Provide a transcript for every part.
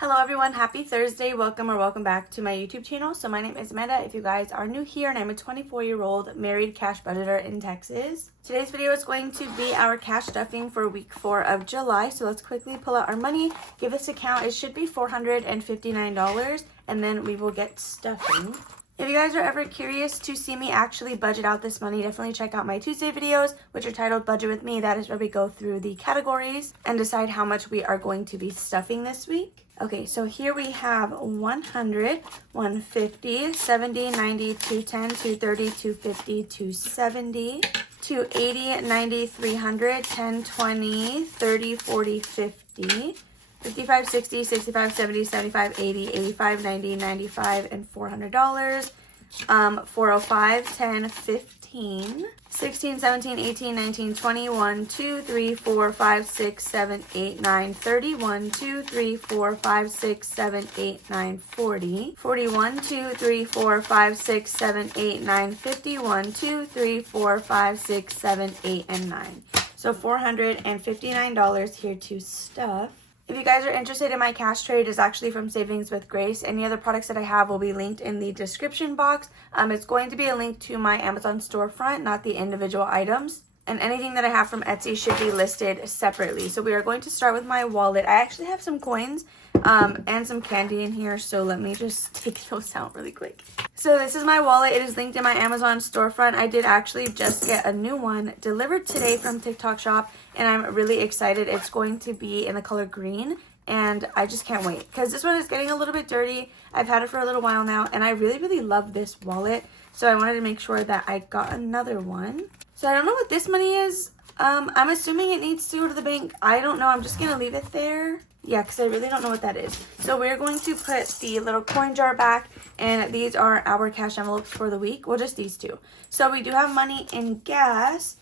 Hello everyone, happy Thursday. Welcome back to my YouTube channel. So my name is Amanda if you guys are new here, and I'm a 24-year-old married cash budgeter in Texas. Today's video is going to be our cash stuffing for week 4 of July. So let's quickly pull out our money, give this a count. It should be $459, and then we will get stuffing. If you guys are ever curious to see me actually budget out this money, definitely check out my Tuesday videos, which are titled Budget With Me. That is where we go through the categories and decide how much we are going to be stuffing this week. Okay, so here we have 100, 150, 70, 90, 210, 230, 250, 270, 280, 90, 300, 10, 20, 30, 40, 50, 55, 60, 65, 70, 75, 80, 85, 90, 95, and $400. 405, 10, 15, 16, 17, 18, 19, 20, 1, 2, 3, 4, 5, 6, 7, 8, 9, 30, 1, 2, 3, 4, 5, 6, 7, 8, 9, 40, 41, 2, 3, 4, 5, 6, 7, 8, 9, 50, 1, 2, 3, 4, 5, 6, 7, 8, and 9. So $459 here to stuff. If you guys are interested in my cash trade, it's actually from Savings with Grace. Any other products that I have will be linked in the description box. It's going to be a link to my Amazon storefront, not the individual items. And anything that I have from Etsy should be listed separately. So we are going to start with my wallet. I actually have some coins and some candy in here. So let me just take those out really quick. So this is my wallet. It is linked in my Amazon storefront. I did actually just get a new one delivered today from TikTok Shop, and I'm really excited. It's going to be in the color green, and I just can't wait because this one is getting a little bit dirty. I've had it for a little while now, and I really love this wallet. So I wanted to make sure that I got another one. So I don't know what this money is. I'm assuming it needs to go to the bank. I don't know. I'm just going to leave it there. Yeah, because I really don't know what that is. So we're going to put the little coin jar back, and these are our cash envelopes for the week. Well, just these two. So we do have money in gas.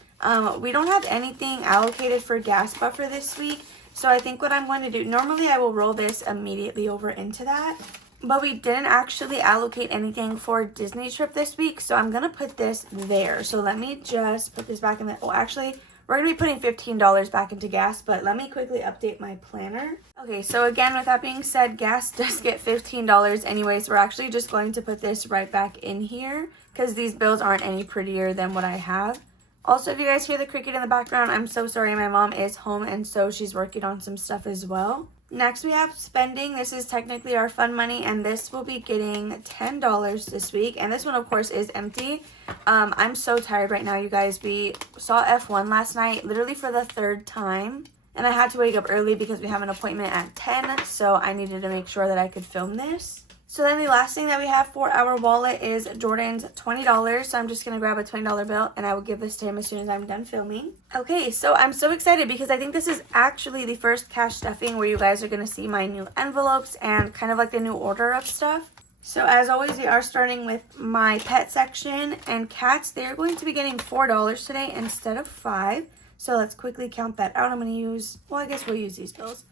We don't have anything allocated for gas buffer this week. So I think what I'm going to do, normally I will roll this immediately over into that. But we didn't actually allocate anything for Disney trip this week. So I'm going to put this there. So let me just put this back in the... Oh, actually... We're going to be putting $15 back into gas, but let me quickly update my planner. Okay, so again, with that being said, gas does get $15 anyway, so we're actually just going to put this right back in here because these bills aren't any prettier than what I have. Also, if you guys hear the cricket in the background, I'm so sorry. My mom is home, and so she's working on some stuff as well. Next, we have spending. This is technically our fun money, and this will be getting $10 this week. And this one, of course, is empty. I'm so tired right now, you guys. We saw F1 last night, literally for the 3rd time. And I had to wake up early because we have an appointment at 10, so I needed to make sure that I could film this. So then the last thing that we have for our wallet is Jordan's $20. So I'm just going to grab a $20 bill and I will give this to him as soon as I'm done filming. Okay, so I'm so excited because I think this is actually the first cash stuffing where you guys are going to see my new envelopes and kind of like the new order of stuff. So as always, we are starting with my pet section, and cats, they're going to be getting $4 today instead of $5. So let's quickly count that out. I'm going to use, well, I guess we'll use these bills.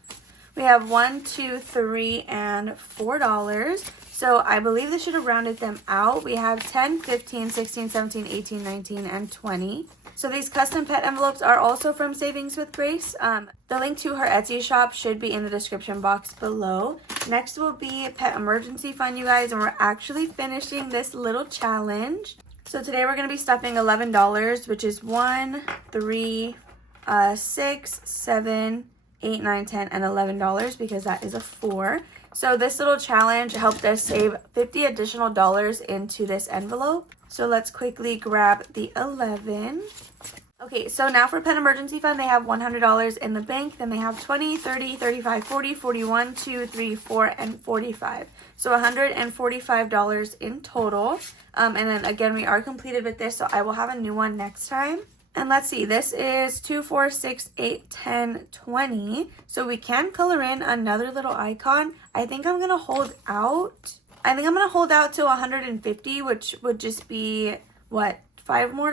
We have 1, 2, 3, and $4. So I believe this should have rounded them out. We have 10, 15, 16, 17, 18, 19, and 20. So these custom pet envelopes are also from Savings with Grace. The link to her Etsy shop should be in the description box below. Next will be Pet Emergency Fund, you guys, and we're actually finishing this little challenge. So today we're going to be stuffing $11, which is 1, 3, 6, 7, 8, 9, 10, and $11 because that is a 4. So this little challenge helped us save $50 additional dollars into this envelope. So let's quickly grab the 11. Okay, so now for Pet Emergency Fund, they have $100 in the bank. Then they have 20, 30, 35, 40, 41, 2, 3, 4, and 45. So $145 in total. And then again, we are completed with this, so I will have a new one next time. And let's see, this is 2, 4, 6, 8, 10, 20. So we can color in another little icon. I think I'm going to hold out. I think I'm going to hold out to 150, which would just be, what, $5 more?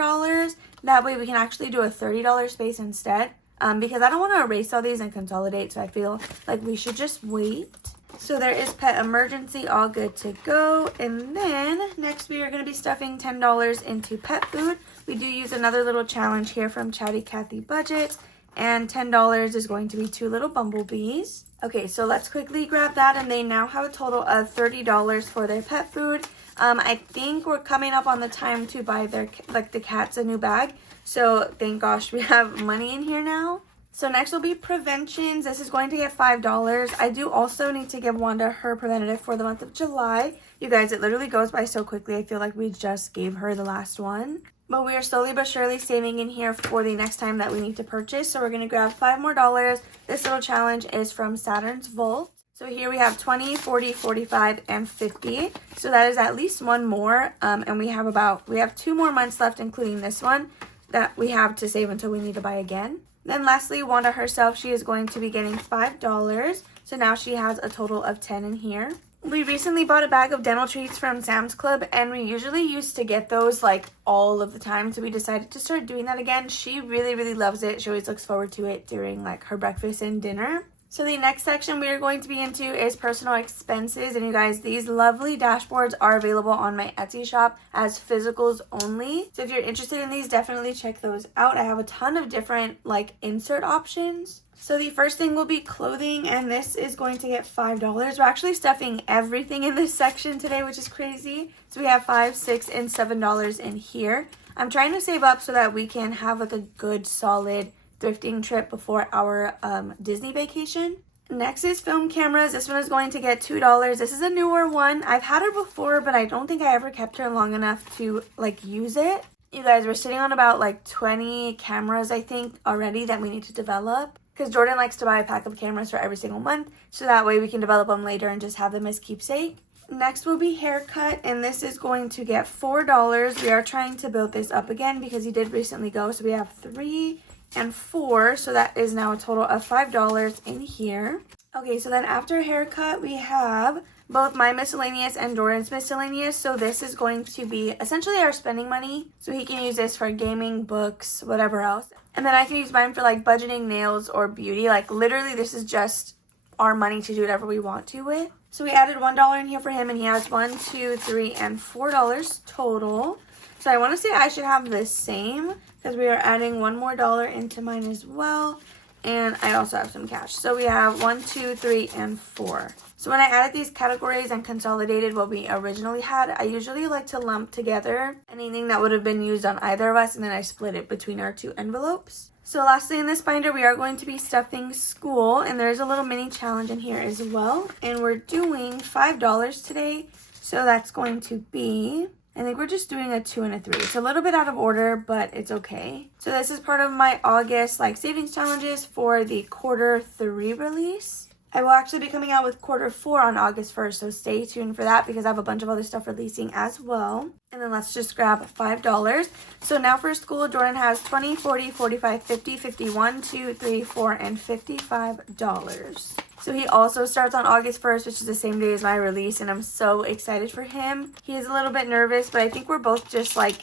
That way we can actually do a $30 space instead. Because I don't want to erase all these and consolidate, so I feel like we should just wait. So there is Pet Emergency, all good to go. And then next we are going to be stuffing $10 into pet food. We do use another little challenge here from Chatty Cathy Budget. And $10 is going to be 2 little bumblebees. Okay, so let's quickly grab that, and they now have a total of $30 for their pet food. I think we're coming up on the time to buy their, like, the cats a new bag. So thank gosh we have money in here now. So next will be preventions. This is going to get $5. I do also need to give Wanda her preventative for the month of July. You guys, it literally goes by so quickly. I feel like we just gave her the last one. But we are slowly but surely saving in here for the next time that we need to purchase. So we're going to grab $5 more. This little challenge is from Saturn's Vault. So here we have 20, 40, 45, and 50. So that is at least one more. And we have 2 more months left, including this one, that we have to save until we need to buy again. Then lastly, Wanda herself, she is going to be getting $5. So now she has a total of 10 in here. We recently bought a bag of dental treats from Sam's Club, and we usually used to get those like all of the time. So we decided to start doing that again. She really, really loves it. She always looks forward to it during like her breakfast and dinner. So the next section we are going to be into is personal expenses. And you guys, these lovely dashboards are available on my Etsy shop as physicals only. So if you're interested in these, definitely check those out. I have a ton of different like insert options. So the first thing will be clothing, and this is going to get $5. We're actually stuffing everything in this section today, which is crazy. So we have $5, $6, and $7 in here. I'm trying to save up so that we can have like a good solid thrifting trip before our Disney vacation. Next is film cameras. This one is going to get $2. This is a newer one. I've had her before, but I don't think I ever kept her long enough to like use it. You guys, we're sitting on about like 20 cameras, I think, already that we need to develop. Because Jordan likes to buy a pack of cameras for every single month, so that way we can develop them later and just have them as keepsake. Next will be haircut, and this is going to get $4. We are trying to build this up again because he did recently go, so we have 3 and 4, so that is now a total of $5 in here. Okay, so then after haircut, we have both my miscellaneous and Jordan's miscellaneous. So this is going to be essentially our spending money. So he can use this for gaming, books, whatever else. And then I can use mine for like budgeting, nails, or beauty. Like literally this is just our money to do whatever we want to with. So we added $1 in here for him, and he has $1, $2, $3, and $4 total. So I want to say I should have the same because we are adding $1 more into mine as well. And I also have some cash. So we have 1, 2, 3, and 4. So when I added these categories and consolidated what we originally had, I usually like to lump together anything that would have been used on either of us, and then I split it between our 2 envelopes. So lastly in this binder, we are going to be stuffing school, and there's a little mini challenge in here as well. And we're doing $5 today. So that's going to be, I think we're just doing a 2 and a 3. It's a little bit out of order, but it's okay. So this is part of my August like savings challenges for the quarter 3 release. I will actually be coming out with quarter 4 on August 1st, so stay tuned for that because I have a bunch of other stuff releasing as well. And then let's just grab $5. So now for school, Jordan has 20, 40, 45, 50, 51, 2, 3, 4, and $55. So he also starts on August 1st, which is the same day as my release, and I'm so excited for him. He is a little bit nervous, but I think we're both just like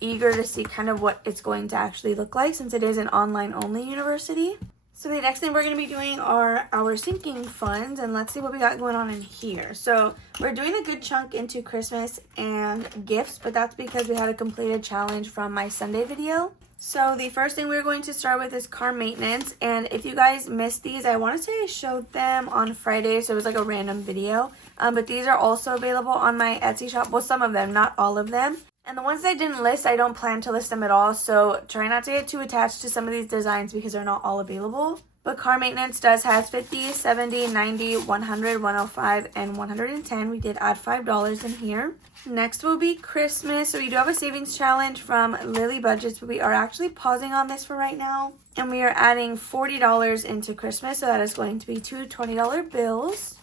eager to see kind of what it's going to actually look like since it is an online-only university. So the next thing we're going to be doing are our sinking funds, and let's see what we got going on in here. So we're doing a good chunk into Christmas and gifts, but that's because we had a completed challenge from my Sunday video. So the first thing we're going to start with is car maintenance, and if you guys missed these, I want to say I showed them on Friday, so it was like a random video. But these are also available on my Etsy shop. Well, some of them, not all of them. And the ones I didn't list, I don't plan to list them at all, so try not to get too attached to some of these designs because they're not all available. But car maintenance has 50, 70, 90, 100, 105, and 110. We did add $5 in here. Next will be Christmas. So we do have a savings challenge from Lily Budgets, but we are actually pausing on this for right now. And we are adding $40 into Christmas, so that is going to be 2 $20 bills.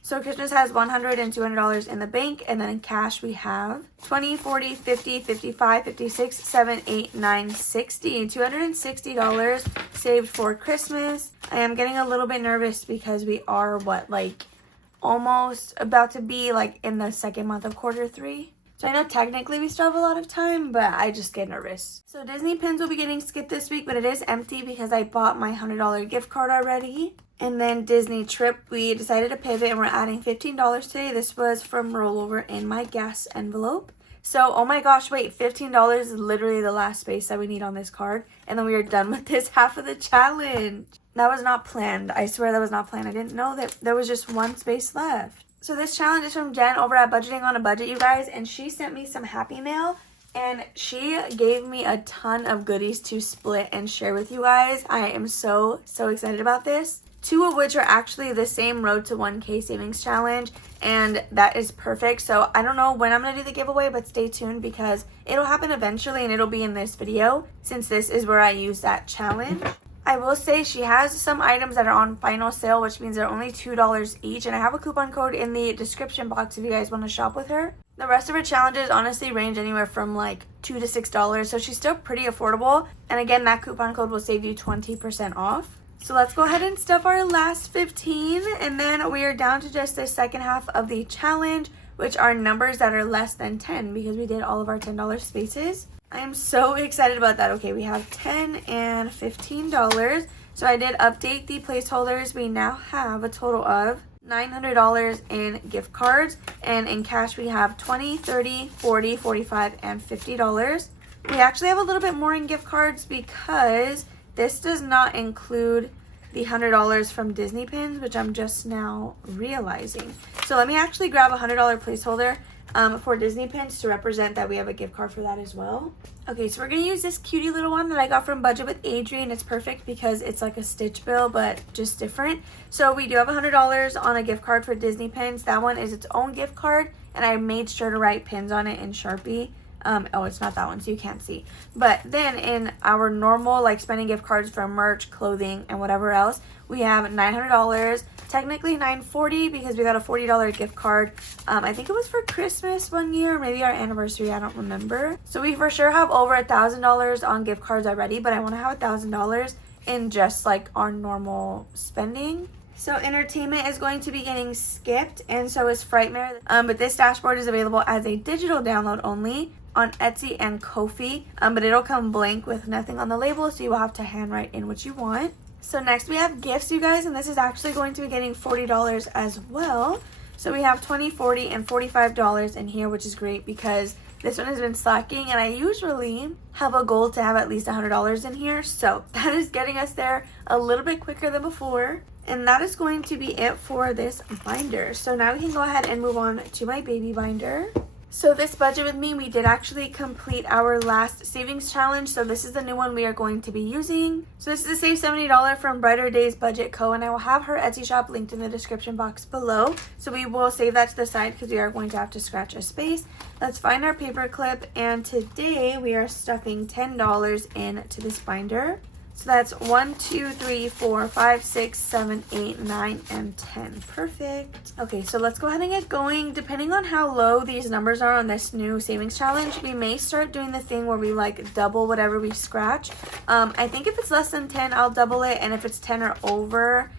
So Christmas has $100 and $200 in the bank, and then in cash we have 20, 40, 50, 55, 56, 7, 8, 9, 60. $260 saved for Christmas. I am getting a little bit nervous because we are almost about to be in the second month of quarter 3. So I know technically we still have a lot of time, but I just get nervous. So Disney pins will be getting skipped this week, but it is empty because I bought my $100 gift card already. And then Disney trip, we decided to pivot and we're adding $15 today. This was from rollover in my gas envelope. So, oh my gosh, wait, $15 is literally the last space that we need on this card. And then we are done with this half of the challenge. That was not planned. I swear that was not planned. I didn't know that there was just one space left. So this challenge is from Jen over at Budgeting on a Budget, you guys. And she sent me some Happy Mail. And she gave me a ton of goodies to split and share with you guys. I am so excited about this. 2 of which are actually the same Road to 1K Savings Challenge. And that is perfect. So I don't know when I'm going to do the giveaway, but stay tuned because it'll happen eventually and it'll be in this video since this is where I use that challenge. I will say she has some items that are on final sale, which means they're only $2 each. And I have a coupon code in the description box if you guys want to shop with her. The rest of her challenges honestly range anywhere from like $2 to $6. So she's still pretty affordable. And again, that coupon code will save you 20% off. So let's go ahead and stuff our last 15. And then we are down to just the second half of the challenge, which are numbers that are less than 10 because we did all of our $10 spaces. I am so excited about that. Okay, we have $10 and $15. So I did update the placeholders. We now have a total of $900 in gift cards. And in cash, we have $20, $30, $40, $45, and $50. We actually have a little bit more in gift cards because this does not include the $100 from Disney Pins, which I'm just now realizing. So let me actually grab a $100 placeholder for Disney Pins to represent that we have a gift card for that as well. Okay, so we're going to use this cutie little one that I got from Budget with Adrian. It's perfect because it's like a stitch bill, but just different. So we do have $100 on a gift card for Disney Pins. That one is its own gift card, and I made sure to write pins on it in Sharpie. Oh, it's not that one, so you can't see. But then in our normal, like, spending gift cards for merch, clothing, and whatever else, we have $900. Technically $940 because we got a $40 gift card. I think it was for Christmas one year, maybe our anniversary, I don't remember. So we for sure have over $1,000 on gift cards already, but I want to have $1,000 in just like our normal spending. So entertainment is going to be getting skipped, and so is Frightmare. But this dashboard is available as a digital download only on Etsy and Ko-fi. But it'll come blank with nothing on the label, so you will have to handwrite in what you want. So next we have gifts, you guys, and this is actually going to be getting $40 as well. So we have $20, $40, and $45 in here, which is great because this one has been slacking, and I usually have a goal to have at least $100 in here. So that is getting us there a little bit quicker than before. And that is going to be it for this binder. So now we can go ahead and move on to my baby binder. So this budget with me, we did actually complete our last savings challenge. So this is the new one we are going to be using. So this is a Save $70 from Brighter Days Budget Co. And I will have her Etsy shop linked in the description box below. So we will save that to the side because we are going to have to scratch a space. Let's find our paper clip. And today we are stuffing $10 into this binder. So that's 1, 2, 3, 4, 5, 6, 7, 8, 9, and 10. Perfect. Okay, so let's go ahead and get going. Depending on how low these numbers are on this new savings challenge, we may start doing the thing where we like double whatever we scratch. I think if it's less than 10, I'll double it. And if it's 10 or over,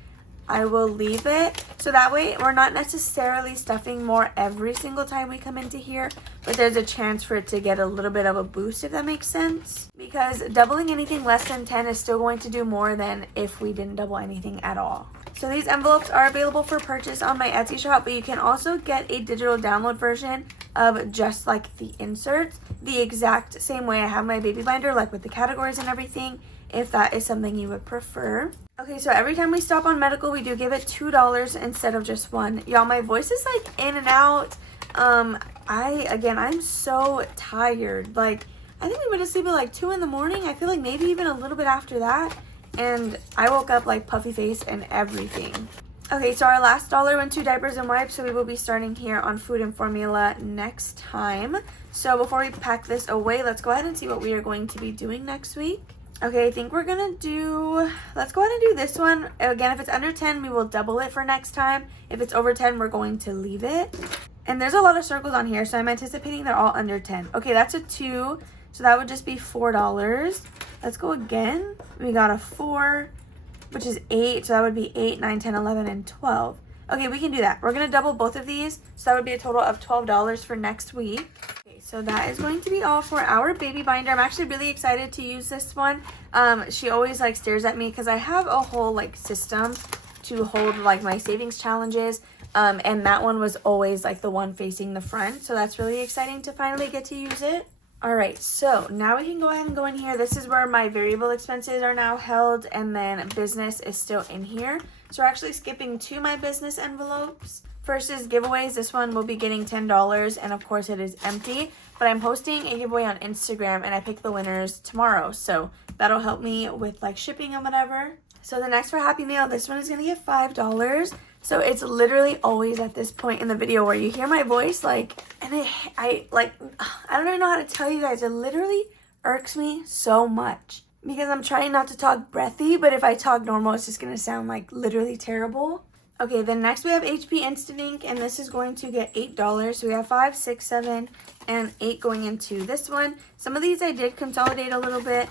I will leave it. So that way we're not necessarily stuffing more every single time we come into here, but there's a chance for it to get a little bit of a boost, if that makes sense. Because doubling anything less than 10 is still going to do more than if we didn't double anything at all. So these envelopes are available for purchase on my Etsy shop, but you can also get a digital download version of just like the inserts, the exact same way I have my baby binder, like with the categories and everything, if that is something you would prefer. Okay, so every time we stop on medical, we do give it $2 instead of just $1. Y'all, my voice is like in and out. I'm so tired. Like, I think we went to sleep at like 2 in the morning. I feel like maybe even a little bit after that. And I woke up like puffy face and everything. Okay, so our last dollar went to diapers and wipes, so we will be starting here on food and formula next time. So before we pack this away, let's go ahead and see what we are going to be doing next week. Okay, I think we're gonna do, let's go ahead and do this one. Again, if it's under 10, we will double it for next time. If it's over 10, we're going to leave it. And there's a lot of circles on here, so I'm anticipating they're all under 10. Okay, that's a 2, so that would just be $4. Let's go again. We got a 4, which is 8, so that would be 8, 9, 10, 11, and 12. Okay, we can do that. We're gonna double both of these, so that would be a total of $12 for next week. So that is going to be all for our baby binder. I'm actually really excited to use this one. She always like stares at me because I have a whole like system to hold like my savings challenges. And that one was always like the one facing the front. So that's really exciting to finally get to use it. All right, so now we can go ahead and go in here. This is where my variable expenses are now held, and then business is still in here. So we're actually skipping to my business envelopes. First is giveaways. This one will be getting $10, and of course it is empty. But I'm hosting a giveaway on Instagram, and I pick the winners tomorrow. So that'll help me with like shipping and whatever. So the next for Happy Meal, this one is going to get $5. So it's literally always at this point in the video where you hear my voice, like, and I don't even know how to tell you guys. It literally irks me so much because I'm trying not to talk breathy, but if I talk normal, it's just going to sound like literally terrible. Okay, then next we have HP Instant Ink, and this is going to get $8. So we have 5, 6, 7, and 8 going into this one. Some of these I did consolidate a little bit.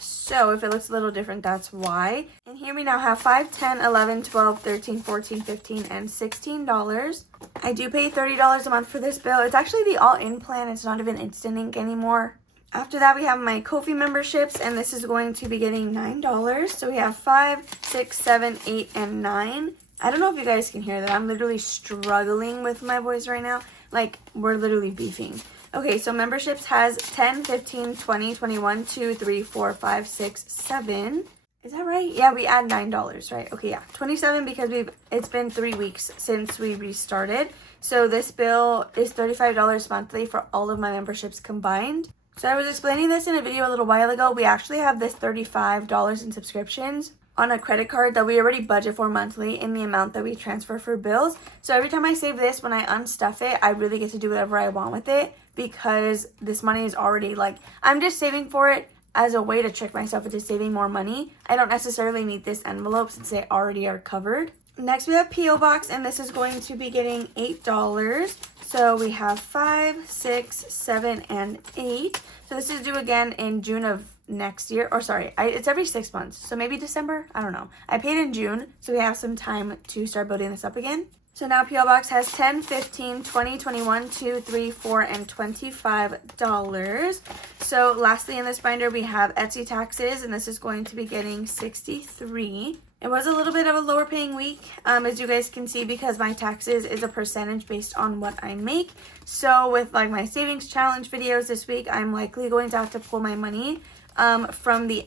So if it looks a little different, that's why. And here we now have 5, 10, 11, 12, 13, 14, 15, and $16. I do pay $30 a month for this bill. It's actually the all-in plan. It's not even Instant Ink anymore. After that, we have my Ko-fi memberships, and this is going to be getting $9. So we have 5, 6, 7, 8, and 9. I don't know if you guys can hear that. I'm literally struggling with my voice right now. Like, we're literally beefing. Okay, so memberships has 10, 15, 20, 21, 2, 3, 4, 5, 6, 7. Is that right? Yeah, we add $9, right? Okay, yeah. 27 because it's been 3 weeks since we restarted. So this bill is $35 monthly for all of my memberships combined. So I was explaining this in a video a little while ago. We actually have this $35 in subscriptions on a credit card that we already budget for monthly in the amount that we transfer for bills. So every time I save this, when I unstuff it, I really get to do whatever I want with it because this money is already like, I'm just saving for it as a way to trick myself into saving more money. I don't necessarily need this envelope since they already are covered. Next we have P.O. Box, and this is going to be getting $8. So we have 5, 6, 7, and 8. So this is due again in June of next year, or sorry, it's every 6 months, so maybe December, I don't know. I paid in June, so we have some time to start building this up again. So now P.O. Box has 10, 15, 20, 21, 2, 3, 4, and $25. So lastly in this binder we have Etsy taxes, and this is going to be getting $63. It was a little bit of a lower paying week, as you guys can see, because my taxes is a percentage based on what I make. So with like my savings challenge videos this week, I'm likely going to have to pull my money from the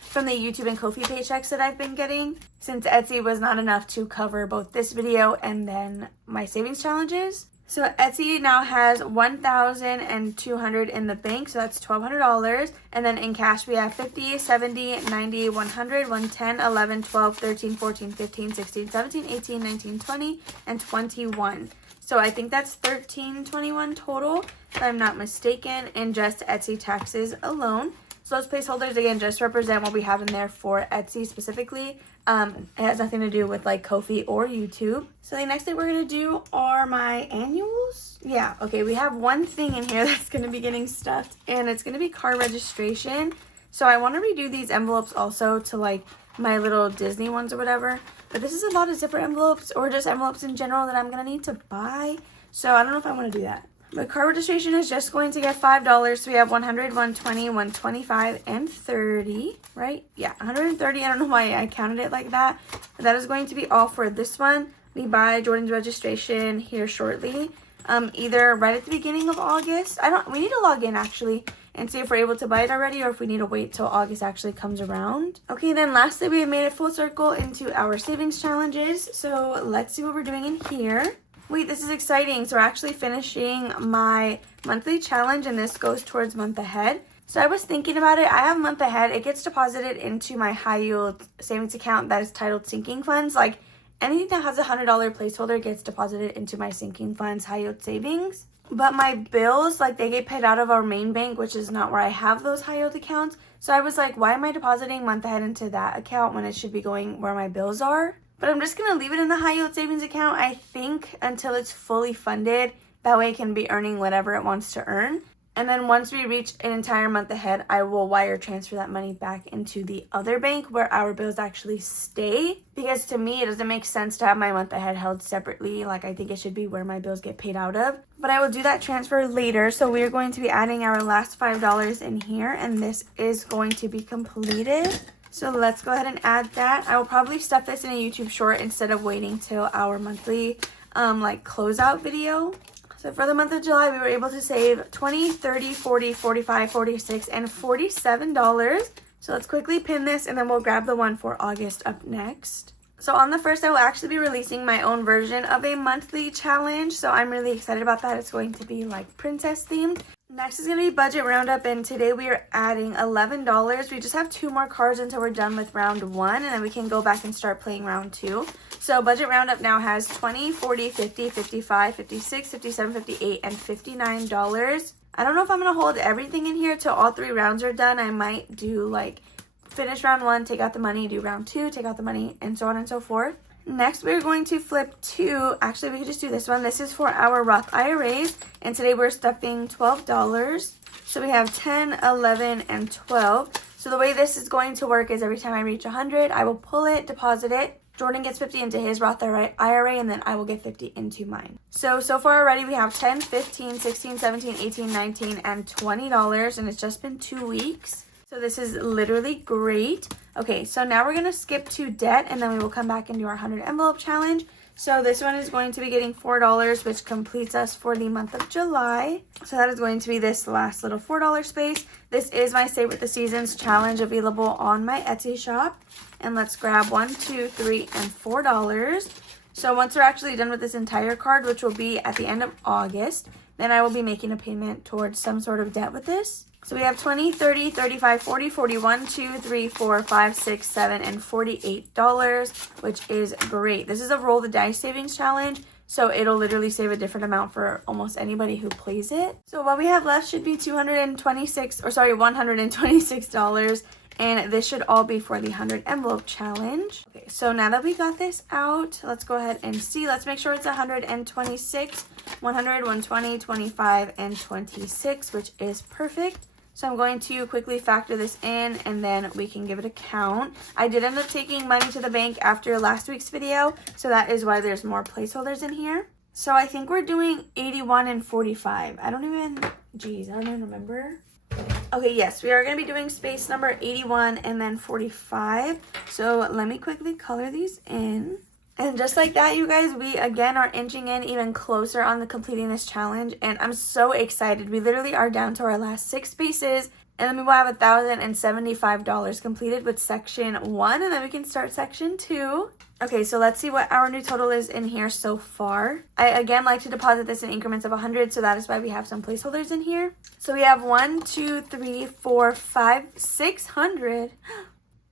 from the YouTube and Ko-fi paychecks that I've been getting, since Etsy was not enough to cover both this video and then my savings challenges. So Etsy now has $1,200 in the bank, so that's $1,200. And then in cash we have 50, 70, 90, 100, 110, 11, 12, 13, 14, 15, 16, 17, 18, 19, 20, and 21. So I think that's $1,321 total, if I'm not mistaken, in just Etsy taxes alone. So those placeholders, again, just represent what we have in there for Etsy specifically. It has nothing to do with like Ko-fi or YouTube. So the next thing we're going to do are my annuals. Yeah, okay, we have one thing in here that's going to be getting stuffed, and it's going to be car registration. So I want to redo these envelopes also to like my little Disney ones or whatever. But this is a lot of zipper envelopes, or just envelopes in general, that I'm going to need to buy. So I don't know if I want to do that. But car registration is just going to get $5. So we have 100, 120, 125, and 30, right? Yeah, 130. I don't know why I counted it like that. But that is going to be all for this one. We buy Jordan's registration here shortly. Either right at the beginning of August. We need to log in actually and see if we're able to buy it already, or if we need to wait till August actually comes around. Okay, then lastly, we have made it full circle into our savings challenges. So let's see what we're doing in here. Wait, this is exciting. So we're actually finishing my monthly challenge, and this goes towards month ahead. So I was thinking about it. I have month ahead. It gets deposited into my high yield savings account that is titled sinking funds. Like anything that has a $100 placeholder gets deposited into my sinking funds high yield savings. But my bills, like, they get paid out of our main bank, which is not where I have those high yield accounts. So I was like, why am I depositing month ahead into that account when it should be going where my bills are? But I'm just going to leave it in the high yield savings account, I think, until it's fully funded. That way it can be earning whatever it wants to earn. And then once we reach an entire month ahead, I will wire transfer that money back into the other bank where our bills actually stay. Because to me, it doesn't make sense to have my month ahead held separately. Like, I think it should be where my bills get paid out of. But I will do that transfer later. So we're going to be adding our last $5 in here, and this is going to be completed. So let's go ahead and add that. I will probably stuff this in a YouTube short instead of waiting till our monthly like closeout video. So for the month of July, we were able to save $20, $30, $40, $45, $46, and $47. So let's quickly pin this and then we'll grab the one for August up next. So on the 1st, I will actually be releasing my own version of a monthly challenge. So I'm really excited about that. It's going to be like princess themed. Next is going to be budget roundup, and today we are adding $11. We just have 2 more cards until we're done with round 1, and then we can go back and start playing round 2. So budget roundup now has $20, $40, $50, $55, $56, $57, $58, and $59. I don't know if I'm going to hold everything in here till all 3 rounds are done. I might do like finish round 1, take out the money, do round 2, take out the money, and so on and so forth. Next, we're going to flip to, actually, we could just do this one. This is for our Roth IRAs, and today we're stuffing $12. So we have 10, 11, and 12. So the way this is going to work is every time I reach 100, I will pull it, deposit it. Jordan gets 50 into his Roth IRA, and then I will get 50 into mine. So far already, we have 10, 15, 16, 17, 18, 19, and $20, and it's just been 2 weeks. So this is literally great. Okay, so now we're going to skip to debt, and then we will come back and do our 100 envelope challenge. So this one is going to be getting $4, which completes us for the month of July. So that is going to be this last little $4 space. This is my Stay with the Seasons challenge available on my Etsy shop. And let's grab $1, $2, $3, and $4. So once we're actually done with this entire card, which will be at the end of August, then I will be making a payment towards some sort of debt with this. So we have 20, 30, 35, 40, 41, 2, 3, 4, 5, 6, 7, and $48, which is great. This is a roll the dice savings challenge, so it'll literally save a different amount for almost anybody who plays it. So what we have left should be $126, and this should all be for the 100 envelope challenge. Okay, so now that we got this out, let's go ahead and see. Let's make sure it's 126, 100, 120, 25, and 26, which is perfect. So I'm going to quickly factor this in, and then we can give it a count. I did end up taking money to the bank after last week's video, so that is why there's more placeholders in here. So I think we're doing 81 and 45. I don't even remember. Okay, yes, we are going to be doing space number 81 and then 45. So let me quickly color these in. And just like that, you guys, we again are inching in even closer on the completing this challenge, and I'm so excited. We literally are down to our last 6 spaces, and then we will have $1,075 completed with section 1, and then we can start section 2. Okay, so let's see what our new total is in here so far. I again like to deposit this in increments of 100, so that is why we have some placeholders in here. So we have 1, 2, 3, 4, 5, 600.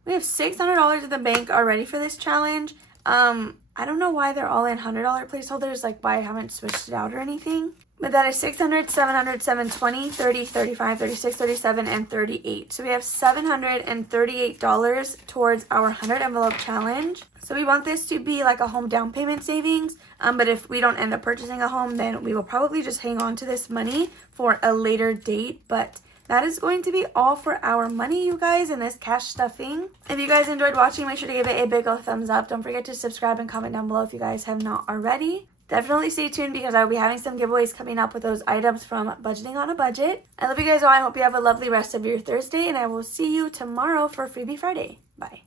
We have $600 at the bank already for this challenge. I don't know why they're all in $100 placeholders, like why I haven't switched it out or anything. But that is 600, 700, 720, 30, 35, 36, 37, and 38. So we have $738 towards our 100 envelope challenge. So we want this to be like a home down payment savings. But if we don't end up purchasing a home, then we will probably just hang on to this money for a later date. But that is going to be all for our money, you guys, in this cash stuffing. If you guys enjoyed watching, make sure to give it a big old thumbs up. Don't forget to subscribe and comment down below if you guys have not already. Definitely stay tuned because I will be having some giveaways coming up with those items from Budgeting on a Budget. I love you guys all. I hope you have a lovely rest of your Thursday, and I will see you tomorrow for Freebie Friday. Bye.